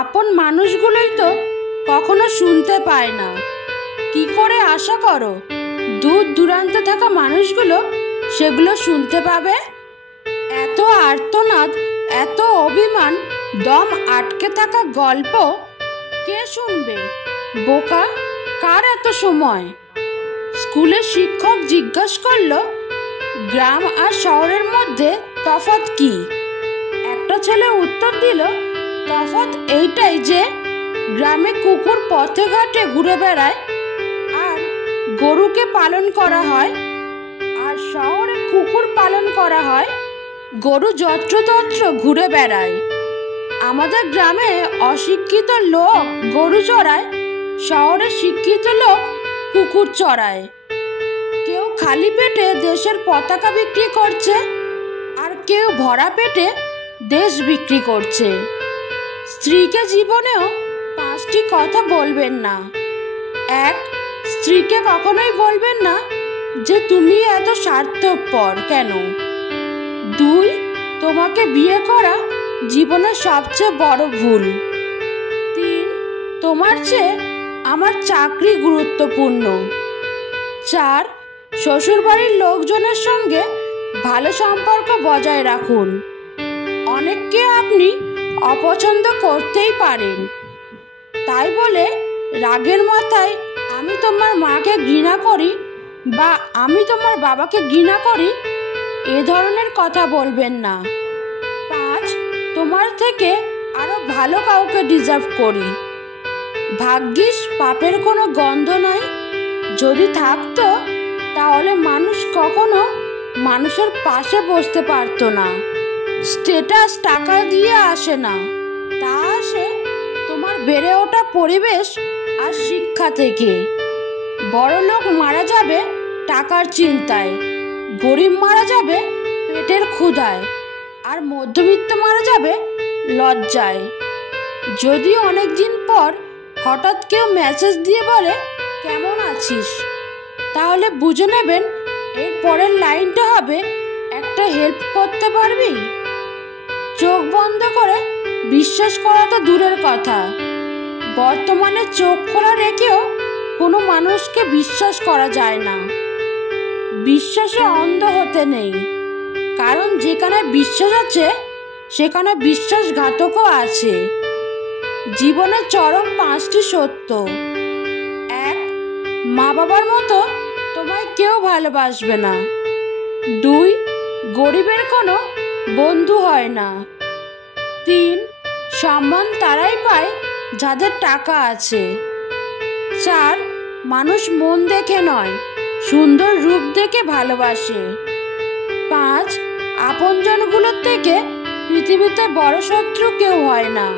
আপন মানুষগুলোই তো কখনো শুনতে পায় না, কি করে আশা করো দূর দূরান্তে থাকা মানুষগুলো সেগুলো শুনতে পাবে? এত আর্তনাদ, এত অভিমান, দম আটকে থাকা গল্প কে শুনবে? বোকা, কার এত সময়? স্কুলের শিক্ষক জিজ্ঞাসা করলো, গ্রাম আর শহরের মধ্যে তফাৎ কি? একটা ছেলে উত্তর দিল, তফাৎ এইটাই যে গ্রামে কুকুর পথে ঘাটে ঘুরে বেড়ায় আর গরুকে পালন করা হয়, আর শহরে কুকুর পালন করা হয়, গরু যত্রতত্র ঘুরে বেড়ায়। আমাদের গ্রামে অশিক্ষিত লোক গরু চড়ায়, শহরে শিক্ষিত লোক কুকুর চড়ায়। কেউ খালি পেটে দেশের পতাকা বিক্রি করছে আর কেউ ভরা পেটে দেশ বিক্রি করছে। স্ত্রীকে জীবনেও 5টি কথা বলবেন না। 1. স্ত্রীকে কখনোই বলবেন না যে তুমি এত স্বার্থপর কেন। 2. তোমাকে বিয়ে করা জীবনের সবচেয়ে বড় ভুল। 3. তোমার চেয়ে আমার চাকরি গুরুত্বপূর্ণ। 4. শ্বশুরবাড়ির লোকজনের সঙ্গে ভালো সম্পর্ক বজায় রাখুন। অনেককে আপনি অপছন্দ করতেই পারেন, তাই বলে রাগের মাথায় আমি তোমার মাকে ঘৃণা করি বা আমি তোমার বাবাকে ঘৃণা করি এ ধরনের কথা বলবেন না। 5. তোমার থেকে আরো ভালো কাউকে ডিজার্ভ করি। ভাগ্যিস পাপের কোনো গন্ধ নাই, যদি থাকতো তাহলে মানুষ কখনো মানুষের পাশে বসতে পারতো না। স্ট্যাটাস টাকা দিয়ে আসে না, তা আসে তোমার বেড়ে ওঠা পরিবেশ আর শিক্ষা থেকে। বড় লোক মারা যাবে টাকার চিন্তায়, গরিব মারা যাবে পেটের ক্ষুধায়, আর মধ্যবিত্ত মারা যাবে লজ্জায়। যদি অনেকদিন পর হঠাৎ কেউ মেসেজ দিয়ে বলে কেমন আছিস, তাহলে বুঝে নেবেন এর পরের লাইনটা হবে, একটা হেল্প করতে পারবি? চোখ বন্ধ করে বিশ্বাস করা তো দূরের কথা, বর্তমানে চোখ খোলা রেখেও কোনো মানুষকে বিশ্বাস করা যায় না। বিশ্বাসে অন্ধ হতে নেই, কারণ যেখানে বিশ্বাস আছে সেখানে বিশ্বাসঘাতকও আছে। জীবনের চরম 5টি সত্য। 1. মা বাবার মতো তোমায় কেউ ভালোবাসবে না। 2. গরিবের কোনো বন্ধু হয় না। 3. সম্মান তারাই পায় যাদের টাকা আছে। 4. মানুষ মন দেখে নয়, সুন্দর রূপ দেখে ভালোবাসে। 5. আপনজনগুলোর থেকে পৃথিবীতে বড় শত্রু কেউ হয় না।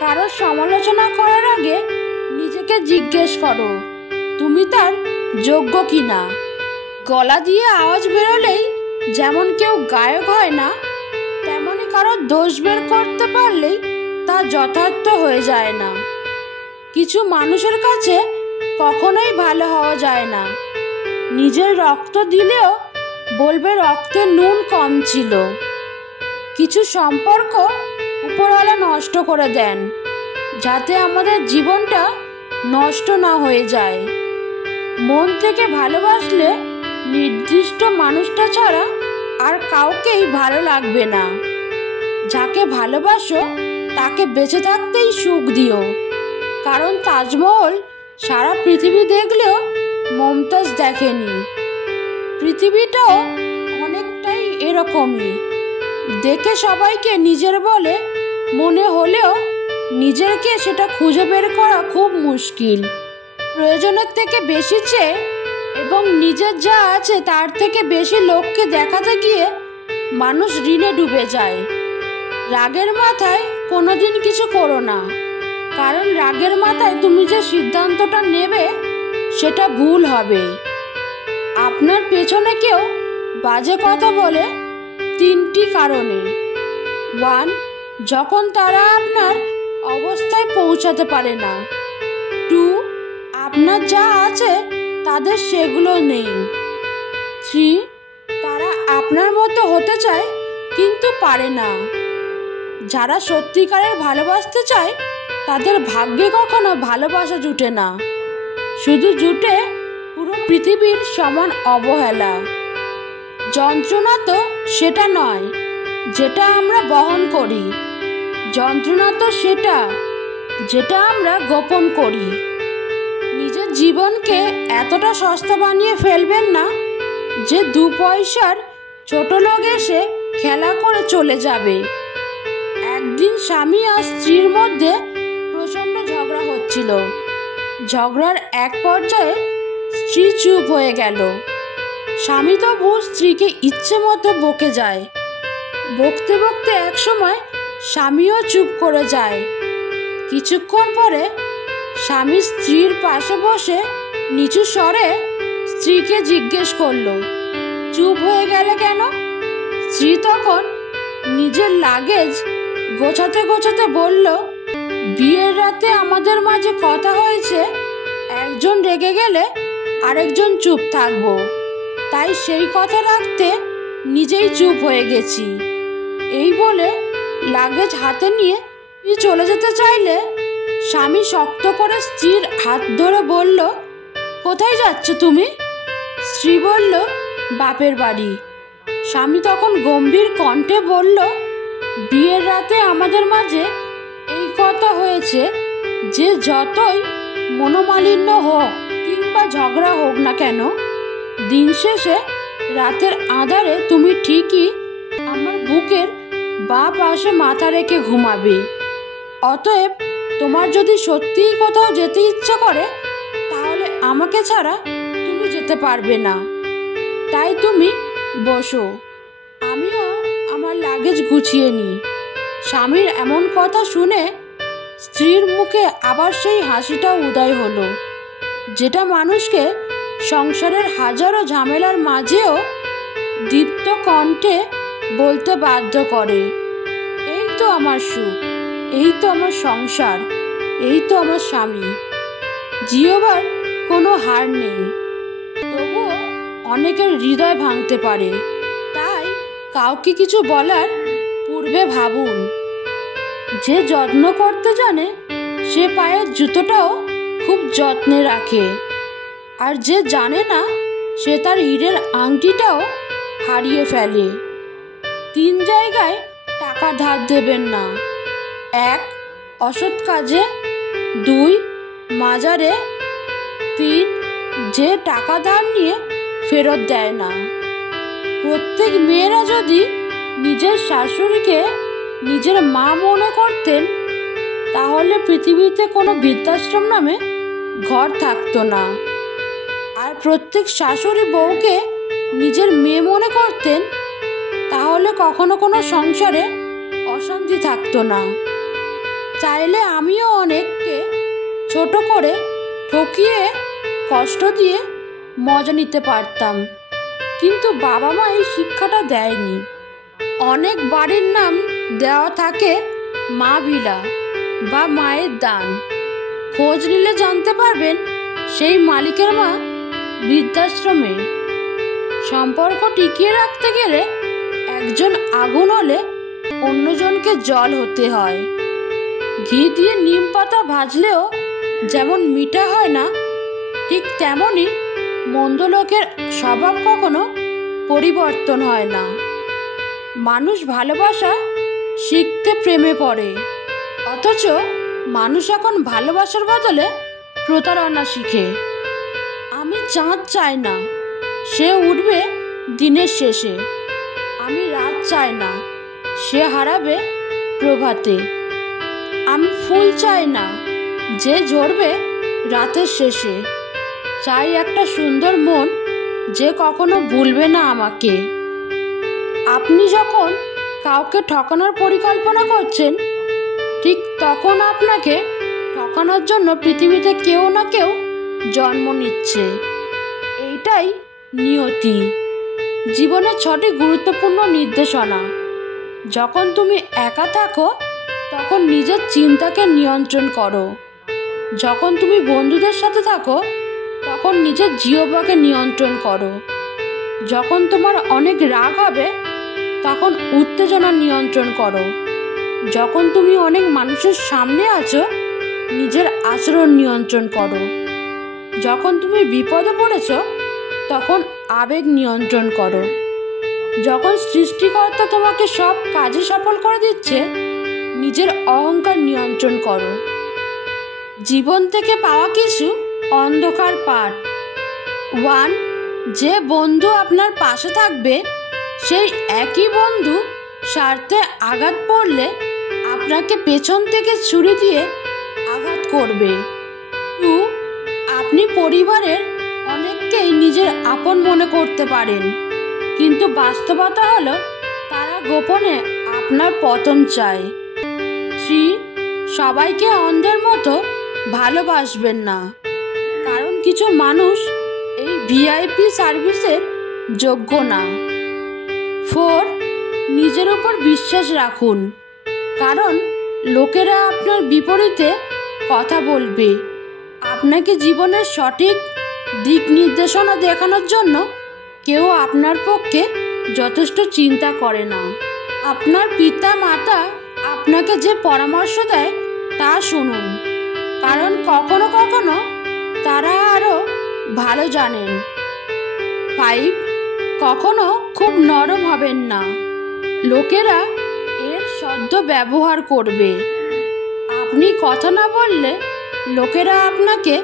কারোর সমালোচনা করার আগে নিজেকে জিজ্ঞেস করো তুমি তার যোগ্য কিনা। গলা দিয়ে আওয়াজ বেরোলেই যেমন কেউ গায়ক হয় না, তেমনি কারোর দোষ বের করতে পারলেই তা যথার্থ হয়ে যায় না। কিছু মানুষের কাছে কখনোই ভালো হওয়া যায় না, নিজের রক্ত দিলেও বলবে রক্তে নুন কম ছিল। কিছু সম্পর্ক উপরওয়ালা নষ্ট করে দেন যাতে আমাদের জীবনটা নষ্ট না হয়ে যায়। মন থেকে ভালোবাসলে নির্দিষ্ট মানুষটা ছাড়া আর কাউকেই ভালো লাগবে না। যাকে ভালোবাসো তাকে বেঁচে থাকতেই সুখ দিও, কারণ তাজমহল সারা পৃথিবী দেখলেও মমতাজ দেখেনি। পৃথিবীটাও অনেকটাই এরকমই, দেখে সবাইকে নিজের বলে মনে হলেও নিজেকে সেটা খুঁজে বের করা খুব মুশকিল। প্রয়োজনের থেকে বেশি চেয়ে এবং নিজের যা আছে তার থেকে বেশি লোককে দেখাতে গিয়ে মানুষ ঋণে ডুবে যায়। রাগের মাথায় কোনোদিন কিছু করো না, কারণ রাগের মাথায় তুমি যে সিদ্ধান্তটা নেবে সেটা ভুল হবে। আপনার পেছনে কেউ বাজে কথা বলে 3টি কারণে। 1. যখন তারা আপনার অবস্থায় পৌঁছাতে পারে না। 2. আপনার যা আছে তাদের সেগুলো নেই। 3. তারা আপনার মতো হতে চায় কিন্তু পারে না। যারা সত্যিকারের ভালোবাসতে চায় তাদের ভাগ্যে কখনো ভালোবাসা জুটে না, শুধু জুটে পুরো পৃথিবীর সমান অবহেলা। যন্ত্রণা তো সেটা নয় যেটা আমরা বহন করি, যন্ত্রণা তো সেটা যেটা আমরা গোপন করি। নিজের জীবনকে এতটা সস্তা বানিয়ে ফেলবেন না যে 2 পয়সার ছোট লোক এসে খেলা করে চলে যাবে। একদিন স্বামী আর স্ত্রীর মধ্যে প্রচণ্ড ঝগড়া হচ্ছিল। ঝগড়ার এক পর্যায়ে স্ত্রী চুপ হয়ে গেল। স্বামী তবু স্ত্রীকে ইচ্ছে মতো বকে যায়। বকতে বকতে এক সময় স্বামীও চুপ করে যায়। কিছুক্ষণ পরে স্বামী স্ত্রীর পাশে বসে নিচু স্বরে স্ত্রীকে জিজ্ঞেস করলো, চুপ হয়ে গেলে কেন? স্ত্রী তখন নিজের লাগেজ গোছাতে গোছাতে বলল, বিয়ের রাতে আমাদের মাঝে কথা হয়েছে, একজন রেগে গেলে আরেকজন চুপ থাকবো, তাই সেই কথা রাখতে নিজেই চুপ হয়ে গেছি। এই বলে লাগেজ হাতে নিয়ে চলে যেতে চাইলে স্বামী শক্ত করে স্ত্রীর হাত ধরে বলল, কোথায় যাচ্ছ তুমি? স্ত্রী বলল, বাপের বাড়ি। স্বামী তখন গম্ভীর কণ্ঠে বলল, বিয়ের রাতে আমাদের মাঝে এই কথা হয়েছে যে যতই মনোমালিন্য হোক কিংবা ঝগড়া হোক না কেন, দিন শেষে রাতের আঁধারে তুমি ঠিকই আমার বুকের বাঁ পাশে মাথা রেখে ঘুমাবে। অতএব তোমার যদি সত্যিই কোথাও যেতে ইচ্ছে করে তাহলে আমাকে ছাড়া তুমি যেতে পারবে না, তাই তুমি বসো, আমিও আমার লাগেজ গুছিয়ে নিই। স্বামীর এমন কথা শুনে স্ত্রীর মুখে আবার সেই হাসিটা উদয় হলো, যেটা মানুষকে সংসারের হাজারো ঝামেলার মাঝেও দীপ্ত কণ্ঠে বলতে বাধ্য করে, এই তো আমার সুখ, এই তো আমার সংসার, এই তো আমার স্বামী। জিওবার কোনো হার নেই, তবুও অনেকের হৃদয় ভাঙতে পারে। তাই কাউকে কিছু বলার পূর্বে ভাবুন। যে যত্ন করতে জানে সে পায়ের জুতোটাও খুব যত্নে রাখে, আর যে জানে না সে তার হীরের আংটিটাও হারিয়ে ফেলে। 3 জায়গায় টাকা ধার দেবেন না। 1 অসৎ কাজে, 2 মাজারে, 3 যে টাকা ধার নিয়ে ফেরত দেয় না। প্রত্যেক মেয়েরা যদি নিজের শাশুড়িকে নিজের মা মনে করতেন তাহলে পৃথিবীতে কোনো বৃদ্ধাশ্রম নামে ঘর থাকতো না। আর প্রত্যেক শাশুড়ি বউকে নিজের মেয়ে মনে করতেন তাহলে কখনো কোনো সংসারে অশান্তি থাকতো না। চাইলে আমিও অনেককে ছোট করে ঠকিয়ে কষ্ট দিয়ে মজা নিতে পারতাম, কিন্তু বাবা মা এই শিক্ষাটা দেয়নি। অনেক বাড়ির নাম দেওয়া থাকে মা ভিলা বা মায়ের দান। খোঁজ নিলে জানতে পারবেন সেই মালিকের মা বৃদ্ধাশ্রমে। সম্পর্ক টিকিয়ে রাখতে গেলে একজন আগুন হলে অন্যজনকে জল হতে হয়। ঘি দিয়ে নিম পাতা ভাজলেও যেমন মিঠা হয় না, ঠিক তেমনই মন্দ লোকের স্বভাব কখনো পরিবর্তন হয় না। মানুষ ভালোবাসা শিখতে প্রেমে পড়ে, অথচ মানুষ এখন ভালোবাসার বদলে প্রতারণা শিখে। আমি চাঁদ চাই না, সে উঠবে দিনের শেষে। আমি রাত চাই না, সে হারাবে প্রভাতে। আমি ফুল চাই না, যে ঝরবে রাতের শেষে। চাই একটা সুন্দর মন যে কখনো ভুলবে না আমাকে। আপনি যখন কাউকে ঠকানোর পরিকল্পনা করছেন, ঠিক তখন আপনাকে ঠকানোর জন্য পৃথিবীতে কেউ না কেউ জন্ম নিচ্ছে। এইটাই নিয়তি। জীবনের 6টি গুরুত্বপূর্ণ নির্দেশনা। যখন তুমি একা থাকো তখন নিজের চিন্তাকে নিয়ন্ত্রণ করো। যখন তুমি বন্ধুদের সাথে থাকো তখন নিজের জিহ্বাকে নিয়ন্ত্রণ করো। যখন তোমার অনেক রাগ হবে তখন উত্তেজনা নিয়ন্ত্রণ করো। যখন তুমি অনেক মানুষের সামনে আছো, নিজের আচরণ নিয়ন্ত্রণ করো। যখন তুমি বিপদে পড়েছ, তখন আবেগ নিয়ন্ত্রণ করো। যখন সৃষ্টিকর্তা তোমাকে সব কাজে সফল করে দিচ্ছে, নিজের অহংকার নিয়ন্ত্রণ করো। জীবন থেকে পাওয়া কিছু অন্ধকার পাঠ। 1. যে বন্ধু আপনার পাশে থাকবে, সেই একই বন্ধু স্বার্থে আঘাত পড়লে আপনাকে পেছন থেকে ছুরি দিয়ে আঘাত করবে। 2. আপনি পরিবারের অনেককেই নিজের আপন মনে করতে পারেন, কিন্তু বাস্তবতা হলো তারা গোপনে আপনার পতন চায়। 3. সবাইকে অন্ধের মতো ভালোবাসবেন না, কারণ কিছু মানুষ এই ভিআইপি সার্ভিসের যোগ্য না। 4. নিজের উপর বিশ্বাস রাখুন, কারণ লোকেরা আপনার বিপরীতে কথা বলবে। আপনাকে জীবনের সঠিক দিক নির্দেশনা দেখানোর জন্য কেউ আপনার পক্ষে যথেষ্ট চিন্তা করে না। আপনার পিতা মাতা আপনাকে যে পরামর্শ দেয় তা শুনুন, কারণ কখনো কখনো তারা আরও ভালো জানেন। 5. কখনো খুব নরম হবেন না, লোকেরা এর সদ্য ব্যবহার করবে। আপনি কথা না বললে লোকেরা আপনাকে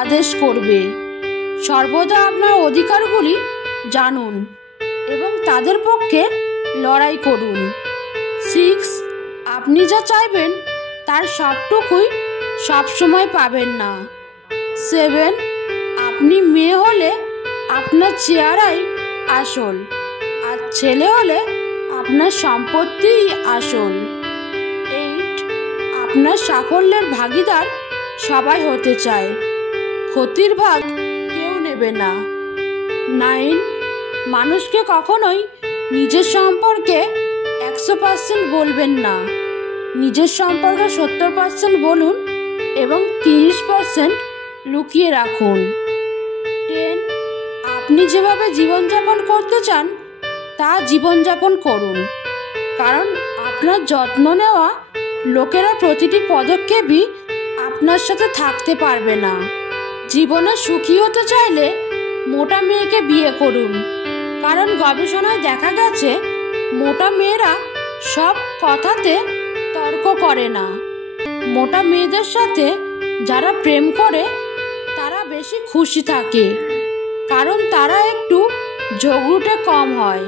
আদেশ করবে। সর্বদা আপনার অধিকারগুলি জানুন এবং তাদের পক্ষে লড়াই করুন। 6. আপনি যা চাইবেন তার সবটুকুই সবসময় পাবেন না। 7. আপনি মেয়ে হলে আপনার চেহারাই আসল, আর ছেলে হলে আপনার সম্পত্তিই আসল। 8. আপনার সাফল্যের ভাগিদার সবাই হতে চায়, ক্ষতির ভাগ কেউ নেবে না। 9. মানুষকে কখনোই নিজের সম্পর্কে 100% বলবেন না, নিজের সম্পর্কে 70% বলুন এবং 30% লুকিয়ে রাখুন। 10. আপনি যেভাবে জীবনযাপন করতে চান তা জীবনযাপন করুন, কারণ আপনার যত্ন নেওয়া লোকেরা প্রতিটি পদক্ষেপই আপনার সাথে থাকতে পারবে না। জীবনে সুখী হতে চাইলে মোটা মেয়েকে বিয়ে করুন, কারণ গবেষণায় দেখা গেছে মোটা মেয়েরা সব কথাতে তর্ক করে না। মোটা মেয়েদের সাথে যারা প্রেম করে তারা বেশি খুশি থাকে, কারণ তারা একটু ঝগড়ুটে কম হয়।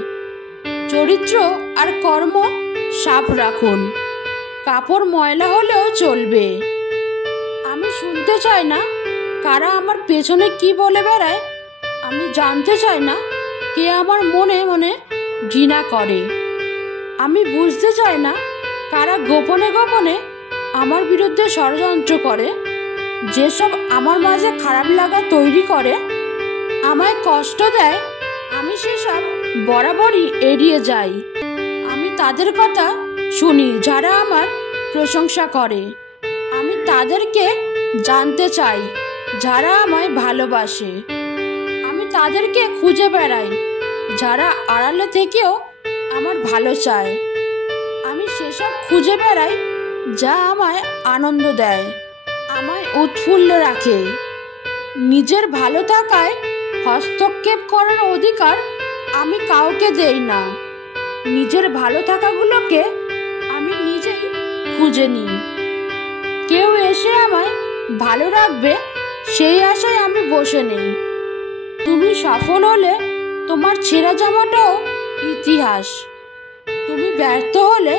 চরিত্র আর কর্ম সাফ রাখুন, কাপড় ময়লা হলেও চলবে। আমি শুনতে চাই না কারা আমার পেছনে কি বলে বেড়ায়, আমি জানতে চাই না কে আমার মনে মনে ঘৃণা করে। আমি বুঝতে চাই না কারা গোপনে গোপনে আমার বিরুদ্ধে ষড়যন্ত্র করে। যেসব আমার মাঝে খারাপ লাগা তৈরি করে, আমায় কষ্ট দেয়, আমি সেসব বরাবরই এড়িয়ে যাই। আমি তাদের কথা শুনি যারা আমার প্রশংসা করে। আমি তাদেরকে জানতে চাই যারা আমায় ভালোবাসে। আমি তাদেরকে খুঁজে বেড়াই যারা আড়ালে থেকেও আমার ভালো চায়। আমি সেসব খুঁজে বেড়াই যা আমায় আনন্দ দেয়, আমায় উৎফুল্ল রাখে। নিজের ভালো থাকায় হস্তক্ষেপ করার অধিকার আমি কাউকে দেই না। নিজের ভালো থাকাগুলোকে আমি নিজেই খুঁজে নিই। কেউ এসে আমায় ভালো রাখবে সেই আশায় আমি বসে নেই। তুমি সফল হলে তোমার ছেঁড়া জামাটাও ইতিহাস, তুমি ব্যর্থ হলে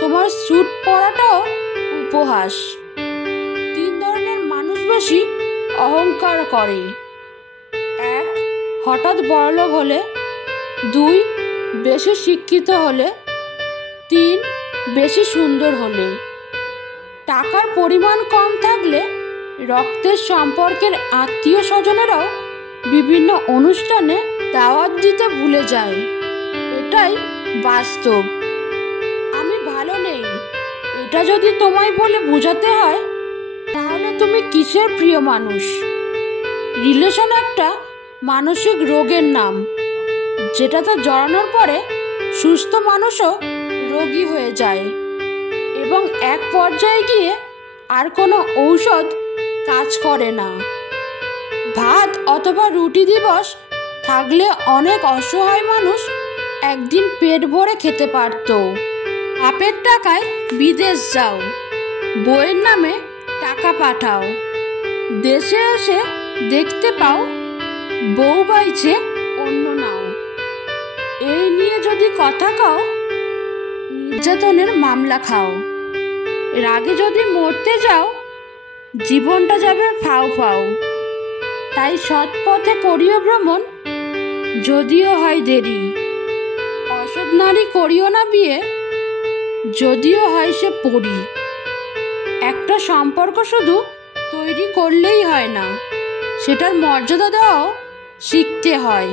তোমার স্যুট পরাটাও উপহাস। 3 ধরনের মানুষ বেশি অহংকার করে। 1. হঠাৎ বড়লোক হলে। 2. বেশি শিক্ষিত হলে। 3. বেশি সুন্দর হলে। টাকার পরিমাণ কম থাকলে রক্তের সম্পর্কের আত্মীয় স্বজনেরাও বিভিন্ন অনুষ্ঠানে দাওয়াত দিতে ভুলে যায়। এটাই বাস্তব। আমি ভালো নেই এটা যদি তোমায় বলে বোঝাতে হয়, তাহলে তুমি কিসের প্রিয় মানুষ? রিলেশন একটা মানসিক রোগের নাম, যেটাতে জড়ানোর পরে সুস্থ মানুষও রোগী হয়ে যায়। এবং এক পর্যায়ে গিয়ে আর কোনো ঔষধ কাজ করে না। ভাত অথবা রুটি দিবস থাকলে অনেক অসহায় মানুষ একদিন পেট ভরে খেতে পারত। বাপের টাকায় বিদেশ যাও, বইয়ের নামে টাকা পাঠাও, দেশে এসে দেখতে পাও বউ বাইছে অন্য নাও। এই নিয়ে যদি কথা কও, নির্যাতনের মামলা খাও। রাগে যদি মরতে যাও, জীবনটা যাবে ফাও ফাও। তাই সৎ পথে করিও ভ্রমণ, যদিও হয় দেরি। অসৎ নারী করিও না বিয়ে, যদিও হয় সে পরী। একটা সম্পর্ক শুধু তৈরি করলেই হয় না, সেটার মর্যাদা দেওয়াও শিখতে হয়।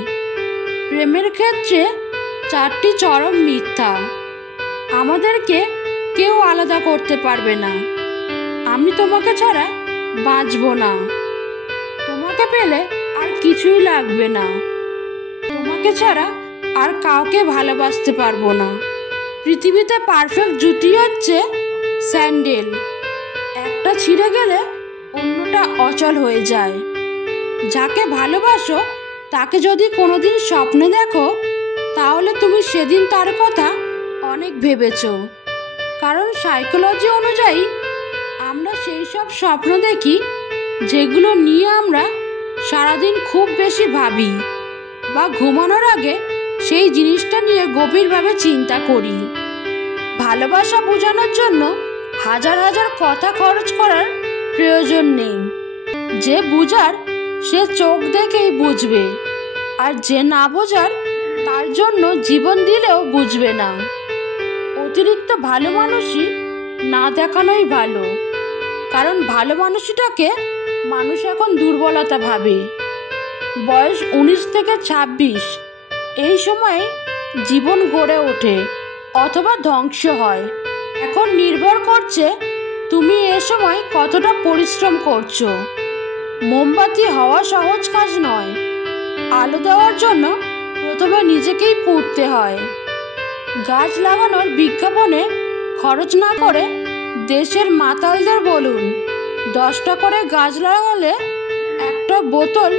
প্রেমের ক্ষেত্রে 4টি চরম মিথ্যা। আমাদেরকে কেউ আলাদা করতে পারবে না। আমি তোমাকে ছাড়া বাঁচব না। তোমাকে পেলে আর কিছুই লাগবে না। তোমাকে ছাড়া আর কাউকে ভালোবাসতে পারবো না। পৃথিবীতে পারফেক্ট জুতি হচ্ছে স্যান্ডেল, একটা ছিঁড়ে গেলে অন্যটা অচল হয়ে যায়। যাকে ভালোবাসো তাকে যদি কোনোদিন স্বপ্নে দেখো, তাহলে তুমি সেদিন তার কথা অনেক ভেবেছো। কারণ সাইকোলজি অনুযায়ী আমরা সেই সব স্বপ্ন দেখি যেগুলো নিয়ে আমরা সারাদিন খুব বেশি ভাবি বা ঘুমানোর আগে সেই জিনিসটা নিয়ে গভীরভাবে চিন্তা করি। ভালোবাসা বোঝানোর জন্য হাজার হাজার কথা খরচ করার প্রয়োজন নেই। যে বুঝার সে চোখ দেখেই বুঝবে, আর যে না বোঝার তার জন্য জীবন দিলেও বুঝবে না। অতিরিক্ত ভালো মানুষই না দেখানোই ভালো, কারণ ভালো মানুষটাকে মানুষ এখন দুর্বলতা ভাবে। বয়স 19 থেকে 26, এই সময়ে জীবন গড়ে ওঠে অথবা ধ্বংস হয়। এখন নির্ভর করছে তুমি এ সময় কতটা পরিশ্রম করছো। মোমবাতি হওয়া সহজ কাজ নয়। আলো দেওয়ার জন্য প্রথমে নিজেকেই পুড়তে হয়। গাছ লাগানোর বিজ্ঞাপনে খরচ না করে দেশের মাতালদের বলুন, 10টা করে গাছ লাগালে একটা বোতল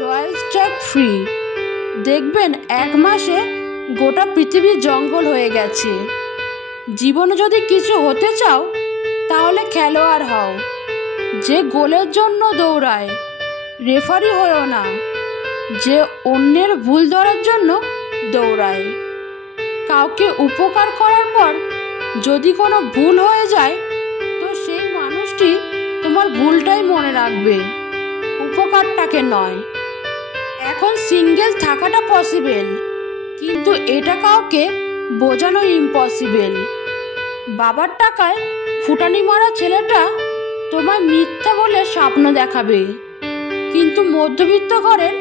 রয়্যাল স্ট্যাগ ফ্রি। দেখবেন 1 মাসে গোটা পৃথিবী জঙ্গল হয়ে গেছে। জীবনে যদি কিছু হতে চাও তাহলে খেলোয়াড় হও, যে গোলের জন্য দৌড়ায়। রেফারি হয়েও না, যে অন্যের ভুল ধরার জন্য দৌড়ায়। কাউকে উপকার করার পর যদি কোনো ভুল হয়ে যায়, তো সেই মানুষটি তোমার ভুলটাই মনে রাখবে, উপকারটাকে নয়। এখন সিঙ্গেল থাকাটা পসিবল, কিন্তু এটা কাউকে বোঝানো ইম্পসিবল। বাবার টাকায় ফুটানি মারা ছেলেটা তোমায় মিথ্যা বলে স্বপ্ন দেখাবে, কিন্তু মধ্যবিত্ত ঘরের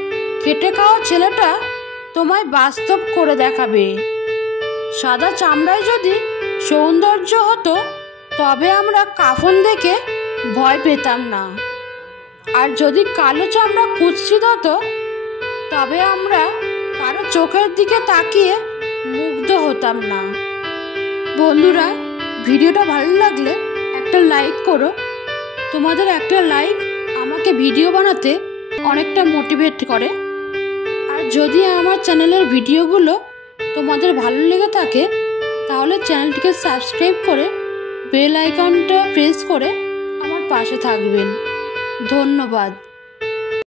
খেটে খাওয়া ছেলেটা তোমায় বাস্তব করে দেখাবে। সাদা চামড়ায় যদি সৌন্দর্য হতো, তবে আমরা কাফন দেখে ভয় পেতাম না। আর যদি কালো চামড়া কুৎসিত হতো, তবে আমরা কারো চোখের দিকে তাকিয়ে মুগ্ধ হতাম না। বন্ধুরা, ভিডিওটা ভালো লাগলে একটা লাইক করো। তোমাদের একটা লাইক আমাকে ভিডিও বানাতে অনেকটা মোটিভেট করে। আর যদি আমার চ্যানেলের ভিডিওগুলো তোমাদের ভালো লেগে থাকে, তাহলে চ্যানেলটিকে সাবস্ক্রাইব করে বেল আইকনটা প্রেস করে আমার পাশে থাকবেন। ধন্যবাদ।